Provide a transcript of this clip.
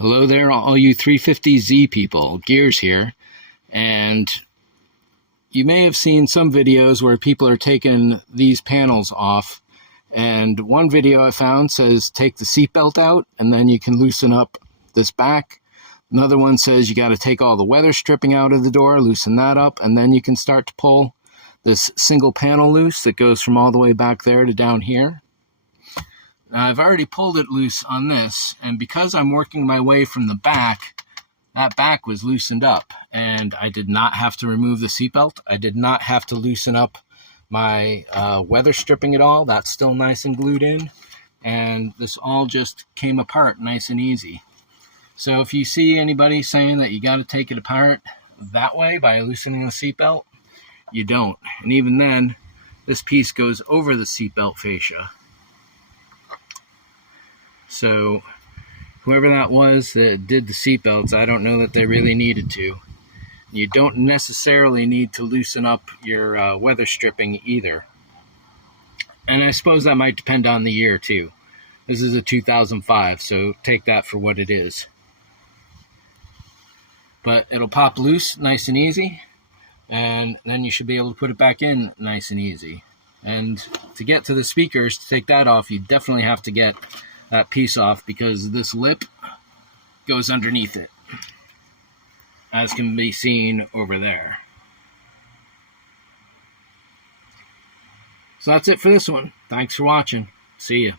Hello there, all you 350Z people. Gears here. And you may have seen some videos where people are taking these panels off. And one video I found says take the seatbelt out and then you can loosen up this back. Another one says you got to take all the weather stripping out of the door, loosen that up, and then you can start to pull this single panel loose that goes from all the way back there to down here. Now, I've already pulled it loose on this, and because I'm working my way from the back, that back was loosened up, and I did not have to remove the seatbelt. I did not have to loosen up my weather stripping at all. That's still nice and glued in, and this all just came apart nice and easy. So if you see anybody saying that you got to take it apart that way by loosening the seatbelt, you don't. And even then, this piece goes over the seatbelt fascia. So whoever that was that did the seatbelts, I don't know that they really needed to. You don't necessarily need to loosen up your weather stripping either. And I suppose that might depend on the year too. This is a 2005, so take that for what it is. But it'll pop loose nice and easy, and then you should be able to put it back in nice and easy. And to get to the speakers, to take that off, you definitely have to get that piece off because this lip goes underneath it, as can be seen over there. So that's it for this one. Thanks for watching. See ya.